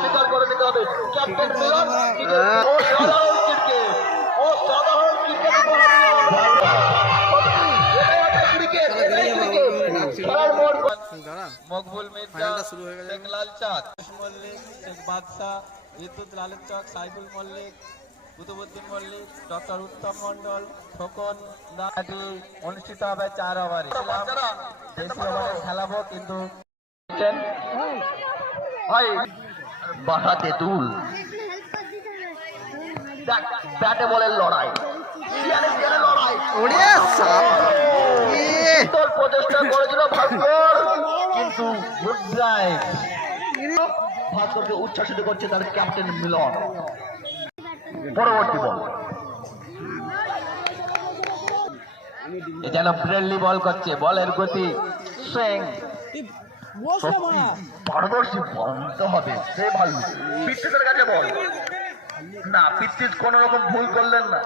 স্বীকার করে নিতে হবে ক্যাপ্টেন মিলন অসাধারণ ক্রিকেট অসাধারণ ক্রিকেট মকবুল মির্জা শেখ লাল চাঁদ মল্লিক শেখ বাদশাহ বিদ্যুৎ লালের চক সাইফুল মল্লিক কুতুবুদ্দিন মল্লিক ডক্টর উত্তম মন্ডল খোকন দাঁড়ি অনুষ্ঠিত হবে 4 ওভারে বেশি ওভারে খেলাবো কিন্তু ভাই বাহাতে তুল ব্যাটে বলের লড়াই প্রচেষ্টা করেছিল ভাস্কর কিন্তু ভাস্করকে উচ্ছ্বাসিত করছে তার ক্যাপ্টেন মিলন পরবর্তী বল যেন ফ্রেন্ডলি বল করছে বলের গতি সুইং পারদর্শী বলতে হবে সে ভালো পিচ্ছিসের কাছে বল না পিচ্ছিস কোন রকম ভুল করলেন না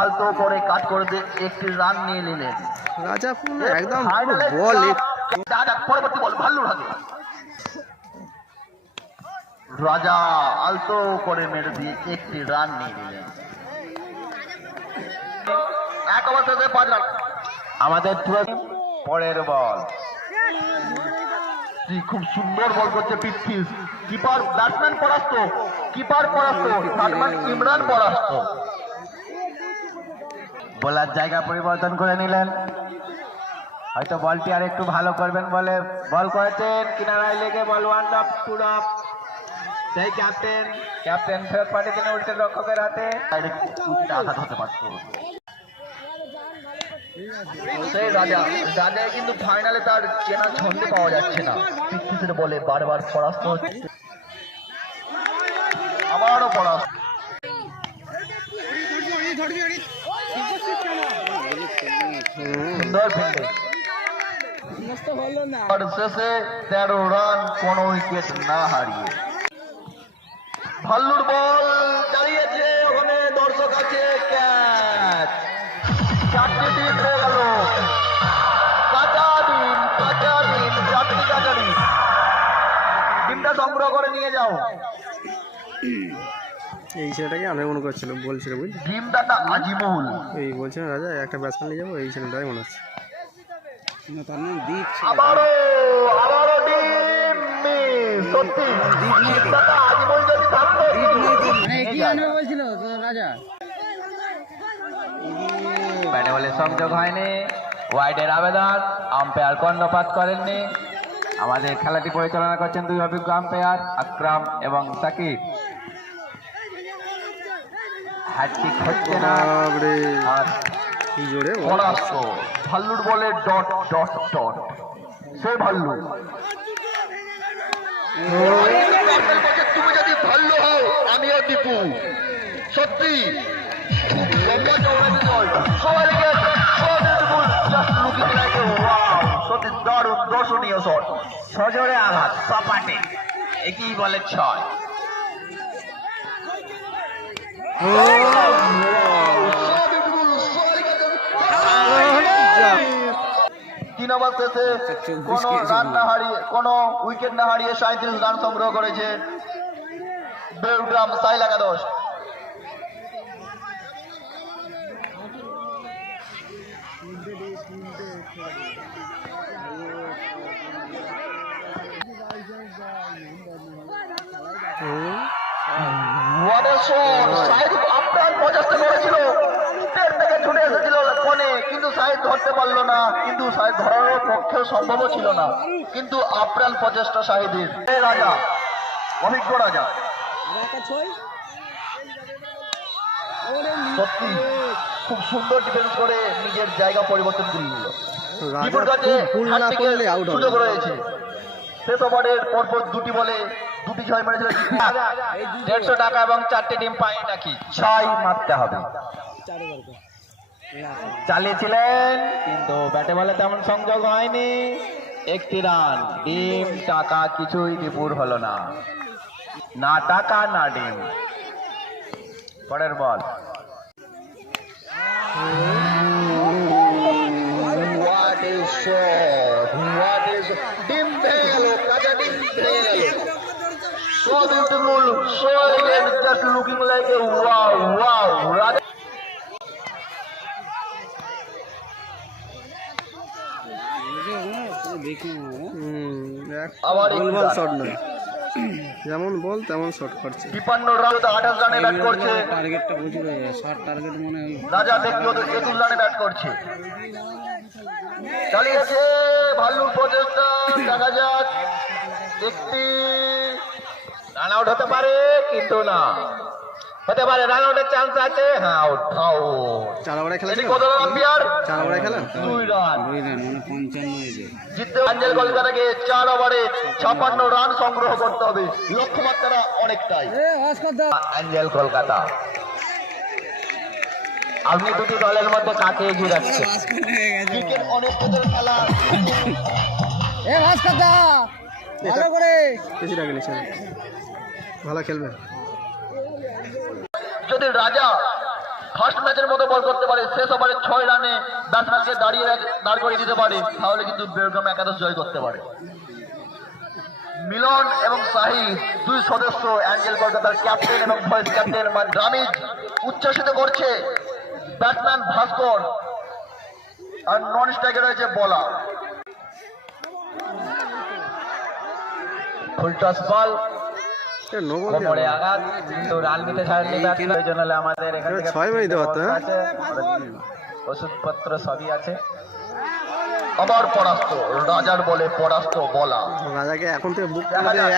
আলতো করে কাট করে একটি রান নিয়ে নিলেন রাজাপুর একদম বল পরবর্তী বল ভাল্লুর হাতে রাজা আলতো করে মেরে দিয়ে একটি রান নিয়ে নিলেন এক অবস্থাতে 5 রান আমাদের পরের বল খুব সুন্দর বল করছে পিচ্ছিস কিপার ব্যাটসম্যান পরাস্ত ইমরান পরাস্ত বোলার জায়গা পরিবর্তন করে নিলেন হয়তো বলটি আর একটু ভালো করবেন বলে বল করেছেন কিনারায় লেগে বল 1 ডপ 2 ডপ সেই ক্যাপ্টেন ফেরত পাঠিয়ে দিলেন উল্টে রক্ষকের হাতে আঘাত হতে পারত সেই রাজা কিন্তু ফাইনালে তার চেনা ছন্দে পাওয়া যাচ্ছে না পিচ্ছিসের বলে বারবার পরাস্ত হচ্ছে আবারও পরাস্ত সুন্দর ফিল্ডিং শেষে 13 রান কোন উইকেট না হারিয়ে ভাল্লুর বল দাঁড়িয়েছে ওখানে দর্শক আছে ক্যাচ 4টি টিম হয়ে গেল কাঁচা ডিম 4টি কাঁচা ডিম ডিমটা সংগ্রহ করে নিয়ে যাও এই ছেলেটাকে আমি মনে করছিল বলছিল বুঝলি ডিমটা আজিমুল এই বলছে রাজা একটা ব্যাটসম্যান নিয়ে যাবো এই ছেলেটাই মনে হচ্ছে তার নাম দীপ আবারও ডিম সত্যি ডিমটা আজিমুল যদি থাকতো কি আনবে বলছিল রাজা ব্যাটে বলে সংযোগ হয়নি ওয়াইডের আবেদন আম্পায়ার কর্ণপাত করেননি আমাদের খেলাটি পরিচালনা করছেন 2 অভিজ্ঞ আম্পায়ার আকরাম এবং সাকিব হ্যাটট্রিক হচ্ছে না আর কি জোরে পরাস্ত ভাল্লুর বলে ডট সে ভাল্লু তুমি যদি ভাল্লু হও আমিও দীপু সত্যি লম্বা চওড়া বিজয় সত্যি দারুণ দর্শনীয় শট সজোরে আঘাত সপাটে একই বলে 6 3 ওভার শেষে কোন উইকেট না হারিয়ে 37 রান সংগ্রহ করেছে বেলগ্রাম সাইল একাদশ কিন্তু সাইদ ধরতে পারলো না কিন্তু সাইদ ধরার পক্ষে সম্ভব ছিল না কিন্তু আপ্রাণ প্রচেষ্টা শাহিদের রাজা অভিজ্ঞ রাজা সত্যি খুব সুন্দর ডিফেন্স করে নিজের জায়গা পরিবর্তন করে নিল সুযোগ রয়েছে শেষ ওভারের পরপর 2টি বলে 2টি 6 মেরেছিল 150 টাকা এবং 4টি ডিম পাই নাকি 6 মারতে হবে চালিয়েছিলেন কিন্তু ব্যাটে বলে তেমন সংযোগ হয়নি 1টি রান ডিম টাকা কিছুই দীপুর হলো না না টাকা না ডিম পরের বল What a shot! ডিম ভেঙে গেল, রাজা ডিম ভেঙে গেল। So beautiful, so elegant, just looking like a wow, wow. রাজা আবার ভুলভাল শট নয়, যেমন বল তেমন শট করছে। 53 রান 28 রানে ব্যাট করছে টার্গেটটা প্রচুর হয়ে যায়, শর্ট টার্গেট মনে হয়। রাজা ব্যক্তিগত 21 রানে ব্যাট করছে। চালিয়েছে ভাল্লুর প্রচেষ্টা, দেখা যাক একটি রান আউট হতে পারে, কিন্তু না হতে পারে, রান আউটের চান্স আছে। হ্যাঁ, আউট আউট। 4 ওভারে খেলা, এটি কত রান আম্পায়ার? 4 ওভারে খেলা, 2 রান। 2 রান মানে 55 হয়ে যায়। জিততে অ্যাঞ্জেল কলকাতাকে 4 ওভারে 56 রান সংগ্রহ করতে হবে, লক্ষ্যমাত্রা অনেকটাই। অ্যাঞ্জেল কলকাতা, আপনি দুটি দলের মধ্যে কাকে এগিয়ে রাখছেন? ক্রিকেট অনেক খেলা, ভালো করে বেশি রাখে নিচ্ছে, ভালো খেলবে। যদি রাজা ফার্স্ট ম্যাচের মতো বল করতে পারে, শেষ ওভারে 6 রানে ব্যাটসম্যানকে দাঁড় করিয়ে দিতে পারে, তাহলে কিন্তু বেলগ্রাম একাদশ জয় করতে পারে। মিলন এবং শাহিদ, 2 সদস্য অ্যাঞ্জেল কলকাতার ক্যাপ্টেন এবং ভাইস ক্যাপ্টেন রামিজ উচ্ছ্বাসিত করছে। ব্যাটসম্যান ভাস্কর আর নন স্ট্রাইকে রয়েছে বলা। ফুলটস বল, কোমরে আঘাত, কিন্তু রান নিতে ছাড়েননি ব্যাটসম্যান। ওই জন্য আমাদের এখান থেকে 6 মিনিট হতো, আছে, ওষুধপত্র সবই আছে। আবার পরাস্ত, রাজার বলে পরাস্ত বলা। রাজাকে এখন থেকে বুক দেখা করে যাক।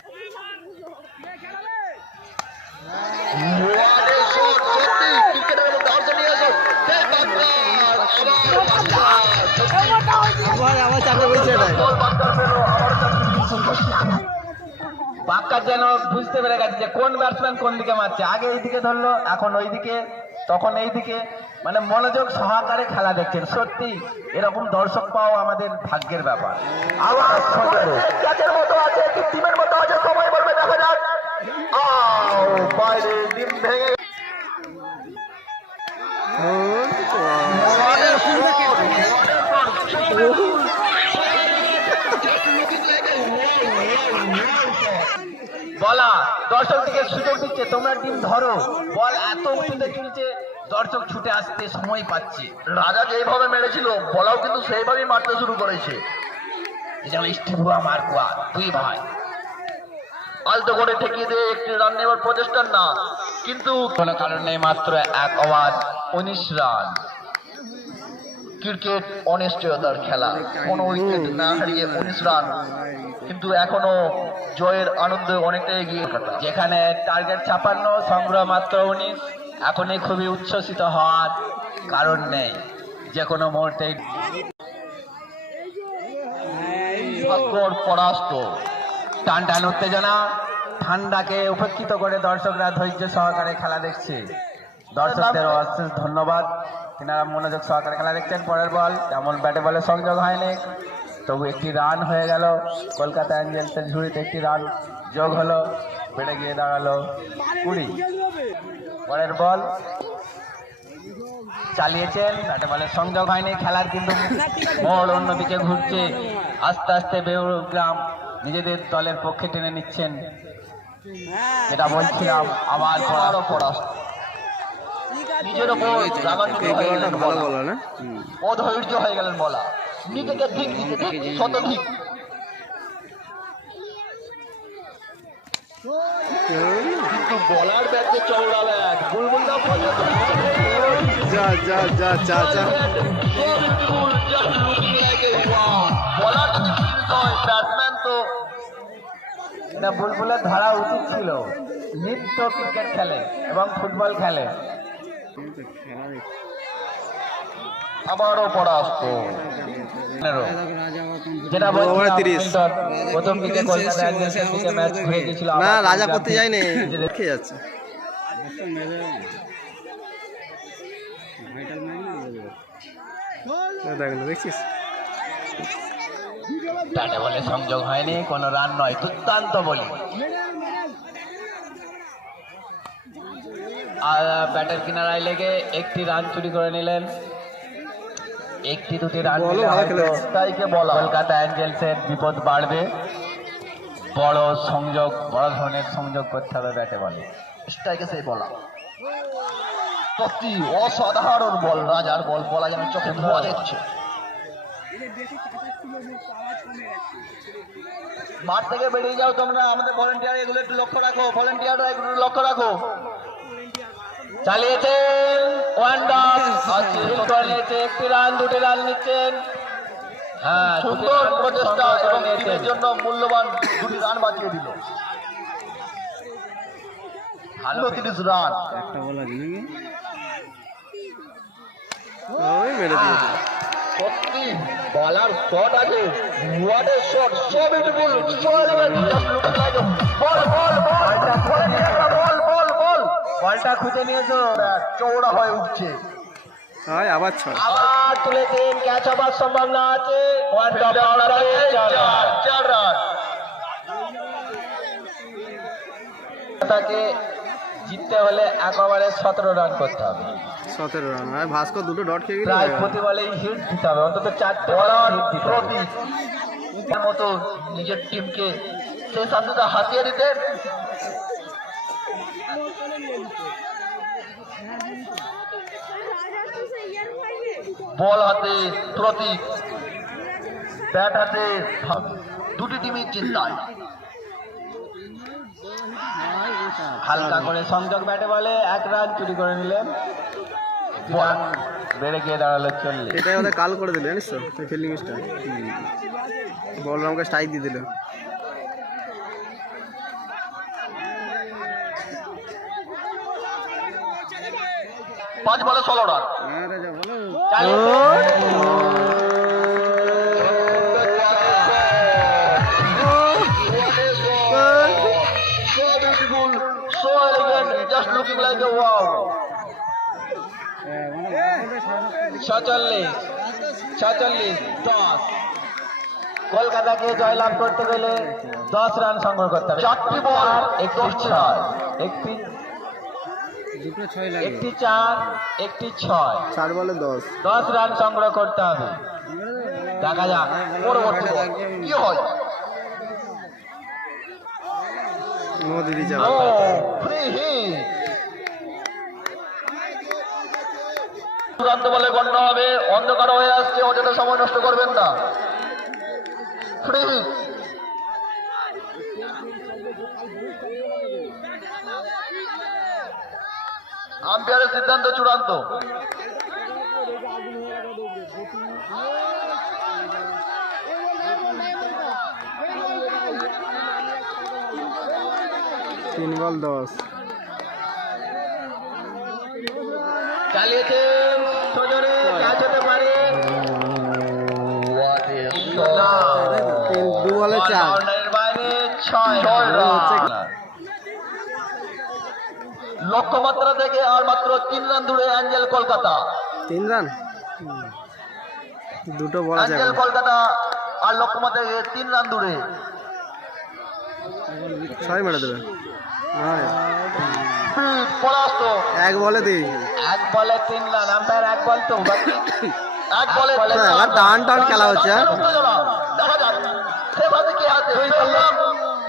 আবার চাপে বলছে এটা। বাক্কার যেন বুঝতে পেরে গেছে যে কোন ব্যাটসম্যান কোন দিকে মারছে। আগে এইদিকে ধরলো, এখন ওইদিকে, তখন এইদিকে, মানে মনোযোগ সহকারে খেলা দেখছেন। সত্যি এরকম দর্শক পাওয়া আমাদের ভাগ্যের ব্যাপার। আবার ক্যাচের মতো আছে, কি টিমের মতো আছে, সময় বলবে, দেখা যাক। বাইরে ডিম ভেঙে বলা। দর্শক থেকে সুযোগ দিচ্ছে, তোমরা টিম ধরো। বল এত উঁচুতে চলছে, দর্শক ছুটে আসতে সময় পাচ্ছে। রাজা যেভাবে মেরেছিল, বলাও কিন্তু সেইভাবেই মারতে শুরু করেছে। যেমন স্টিভুয়া মার্কুয়া, 2 ভাই আলতো করে ঠেকিয়ে দিয়ে একটি রান নেবার প্রচেষ্টা, না, কিন্তু কোনো কারণে মাত্র 1 ওভার 19 রান। ক্রিকেট অনিশ্চয়তার খেলা, কোনো উইকেট না হারিয়ে 19 রান, কিন্তু এখনো জয়ের আনন্দ অনেকটা এগিয়ে। যেখানে টার্গেট 56, সংগ্রহ মাত্র 19, এখনই খুবই উচ্ছ্বসিত হওয়ার কারণ নেই। যে কোনো মুহূর্তে পরাস্ত। টান টান উত্তেজনা, ঠান্ডাকে উপেক্ষিত করে দর্শকরা ধৈর্য সহকারে খেলা দেখছে। দর্শকদের অশেষ ধন্যবাদ, তিনারা মনোযোগ সহকারে খেলা দেখছেন। পরের বল, তেমন ব্যাটে বলে সংযোগ হয়নি, তবু একটি রান হয়ে গেল। কলকাতা অ্যাঞ্জেলসের ঝুড়িতে একটি রান যোগ হলো, বেড়ে গিয়ে দাঁড়ালো 20। পরের বল চালিয়েছেন, ব্যাটে বলে সংযোগ হয়নি। খেলার কিন্তু মোড় অন্যদিকে ঘুরছে। আস্তে আস্তে বেলগ্রাম নিজেদের দলের পক্ষে টেনে নিচ্ছেন, যেটা বলছিলাম। আবার পরাস্ত, নিজের ওপর রাগান্বিত হয়ে গেলেন বলা, অধৈর্য হয়ে গেলেন বলা। নিজেকে ঠিক শতধিক। কিন্তু বলার ব্যাটে চৌড়া ব্যাট, বুলবুলদা পর্যন্ত যা যা যা যা যা বলার যদি ফিল্ড হয়, ব্যাটসম্যান তো এটা বুলবুলের ধরা উচিত ছিল। নিত্য ক্রিকেট খেলে এবং ফুটবল খেলে। আবারও পরাস্ত, যেটা ওভারে 30। প্রথম দিকে কলকাতা অ্যাঞ্জেলসের দিকে ম্যাচ ঘুরে গিয়েছিল। না, রাজা করতে যায়নি, দেখে যাচ্ছে। দেখ না, দেখছিস, ব্যাটে বলে সংযোগ হয়নি, কোনো রান নয়, দুর্দান্ত বলি। আর ব্যাটের কিনারায় লেগে একটি রান চুরি করে নিলেন। একটি দুটি রান বলো, দিলে ভালো হয়তো খেলেছে। তাইকে বলা কলকাতা অ্যাঞ্জেলসের বিপদ বাড়বে। বড় সংযোগ, বড় ধরনের সংযোগ করতে হবে ব্যাটে বলে। স্ট্রাইকে সেই বলা সত্যি অসাধারণ বল, রাজার বল, বলা যেন চোখে ধোয়া দেখছে। মাঠ থেকে বেরিয়ে যাও তোমরা, আমাদের ভলেন্টিয়ার এগুলো একটু লক্ষ্য রাখো, ভলেন্টিয়াররা এগুলো লক্ষ্য রাখো। চালিয়েছেন ওয়ান ডাউন, নিয়েছে একটি রান, দুটি রান নিচ্ছেন। হ্যাঁ, সুন্দর প্রচেষ্টা এবং টিমের জন্য মূল্যবান দুটি রান বাঁচিয়ে দিল। ভালো 30 রান। একটা বল আছে নাকি? ওই মেরে দিয়েছে। সত্যি বলার শট আছে, what a shot, so beautiful, so elegant, just looking like ball ball ball ball ball ball, বলটা খুঁজে নিয়েছো, চৌড়া হয়ে উঠছে। হয় আবার ছয়। আবার তুলেছেন, ক্যাচ হবার সম্ভাবনা আছে। ওয়ান টপ অর্ডারে 4 রান। তাকে জিততে হলে এক ওভারে 17 রান করতে হবে। 17 রান। আর ভাস্কর দুটো ডট খেয়ে প্রায় গেল। প্রতি বলেই হিট দিতে হবে, অন্তত 4টে বলার প্রতি মতো নিজের টিমকে সেই শান্তিটা হাতিয়ে দিতেন। বল হাতে প্রতীক, ব্যাট হাতে দুটি টিমই চিন্তায়। হালকা করে সংযোগ ব্যাটে বলে 1 রান চুরি করে নিলেন, বল বেড়ে গিয়ে দাঁড়ালো 40। এটাই ওদের কাল করে দিল জানিস তো, এই ফিল্ডিং স্টাইল। বল আমাকে স্ট্রাইক দিয়ে দিল। পাঁচ বলে 16 রান। হ্যাঁ রাজা বলো। So beautiful, so elegant, just looking like a wow. 46-10 কলকাতাকে জয়লাভ করতে গেলে 10 রান সংগ্রহ করতে হবে। 4টি বল, 1 6, দুটো 6 লাগে। একটি 4, একটি 6, 4 বলে 10। 10 রান সংগ্রহ করতে হবে। দেখা যাক পরবর্তী বল কি হয়। মোদি দি যাবে। ও ফ্রি হিট, চূড়ান্ত বলে গণ্য হবে। অন্ধকার হয়ে আসছে, অযথা সময় নষ্ট করবেন না। ফ্রি হিট, আম্পায়ারের সিদ্ধান্ত চূড়ান্ত। তিন বল 10। চালিয়েছেন সজোরে, ক্যাচ হতে পারে। 2 বলে 4। বাউন্ডারির বাইরে 6 রান। লক্ষ্যমাত্রা থেকে আর মাত্র 3 রান দূরে অ্যাঞ্জেল কলকাতা। 3 রান। দুটো বল আছে। অ্যাঞ্জেল কলকাতা আর লক্ষ্যমাত্রা থেকে 3 রান দূরে। 6 মেরে দেবে। হ্যাঁ, পরাস্ত। 1 বলে 3। 1 বলে 3 রান, আম্পায়ার 1 বল তো বাকি। 1 বলে এবার টান টান খেলা হচ্ছে। দেখা যাক সেভাবে কি হাতে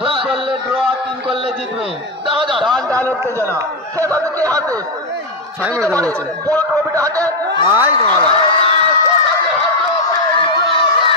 2 করলে ড্র, 3 করলে জিতবে। দেখা যাক টান টান উত্তেজনা, সেভাবে কি হাতে 6 মেরে দেবে বলছে। বড় ট্রফিটা হাতে। আই বাবা।